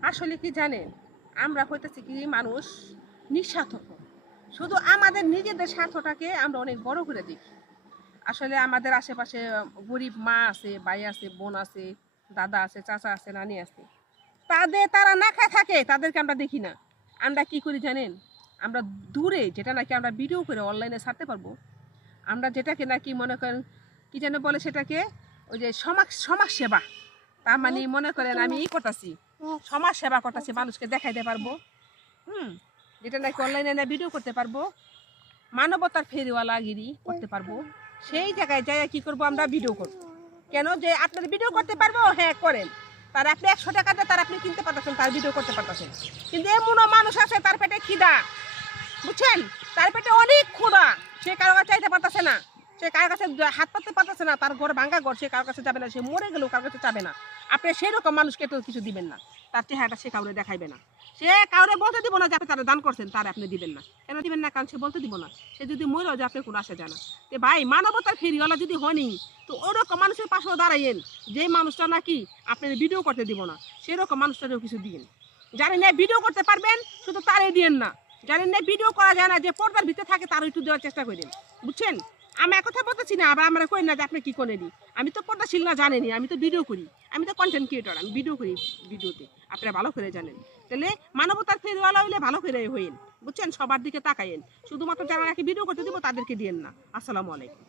আসলে কি জানেন, আমরা হইতেছি কি মানুষ নিঃস্বার্থপর, শুধু আমাদের নিজেদের স্বার্থটাকে আমরা অনেক বড় করে দেখি। আসলে আমাদের আশেপাশে গরিব মা আছে, ভাই আছে, বোন আছে, দাদা আছে, চাচা আছে, নানি আছে, তারা না খায় থাকে, তাদেরকে আমরা দেখি না। আমরা কি করি জানেন, আমরা দূরে যেটা নাকি আমরা ভিডিও করে অনলাইনে ছাড়তে পারবো, আমরা যেটাকে নাকি মনে করেন কি যেন বলে সেটাকে, ওই যে সমাজ সমাজ সেবা, তার মানে মনে করেন আমি ই করতেছি, সমাজ সেবা করতেছি, মানুষকে দেখাইতে পারবো। হুম, যেটা নাকি অনলাইনে ভিডিও করতে পারবো, মানবতার ফেরিওয়ালাগিরি করতে পারবো, সেই জায়গায় যাই কি করব, আমরা ভিডিও করব। কেন যে আপনার ভিডিও করতে পারবো, হ্যাঁ করেন, তার আপনি 100 টাকা দিয়ে তার আপনি কিনতে পারতেছেন, তার ভিডিও করতে পারতেছেন। কিন্তু এমনও মানুষ আছে তার পেটে খিদা, বুঝছেন, তার পেটে অনেক ক্ষুধা, সে কারো কাছে চাইতে পারতেছে না, সে কারোর কাছে হাত পাততে পারতেছে না, তার ঘর ভাঙ্গা ঘর, সে কারোর কাছে যাবে না, সে মরে গেলেও কারোর কাছে যাবে না। আপনি সেই রকম মানুষকে তো কিছু দিবেন না, তার চেহারাটা সে কাউরে দেখাইবে না, সে কাউরে বলতে দিব না যে আপনি তারা দান করছেন, তার আপনি দিবেন না। কেন দিবেন না? কারণ সে বলতে দিব না, সে যদি মরেও যে আপনার কোনো আসে জানা। তো ভাই, মানবতার ফেরিওয়ালা যদি হয়নি, তো ওরকম মানুষের পাশেও দাঁড়াইয়েন, যে মানুষটা নাকি আপনার ভিডিও করতে দিব না, সেরকম মানুষটাকেও কিছু দিন। জানেন না ভিডিও করতে পারবেন, শুধু তারই দিয়েন না। জানেন না ভিডিও করা যায় না, যে পর্দার ভিতরে থাকে তারও একটু দেওয়ার চেষ্টা করেন, বুঝছেন। আমি এক কথা বলতেছি না, আবার আমরা করি না যে আপনি কি করেনি। আমি তো পর্দাশীল না জানেনি, আমি তো ভিডিও করি, আমি তো কন্টেন্ট ক্রিয়েটর, আমি ভিডিও করি। ভিডিওতে আপনারা ভালো করে জানেন। তাহলে মানবতার ফেরিওয়ালা হইলে ভালো করে হইন, বুঝছেন, সবার দিকে তাকাইন, শুধুমাত্র যারা নাকি ভিডিও করতে দিব তাদেরকে দিয়েন না। আসসালামু আলাইকুম।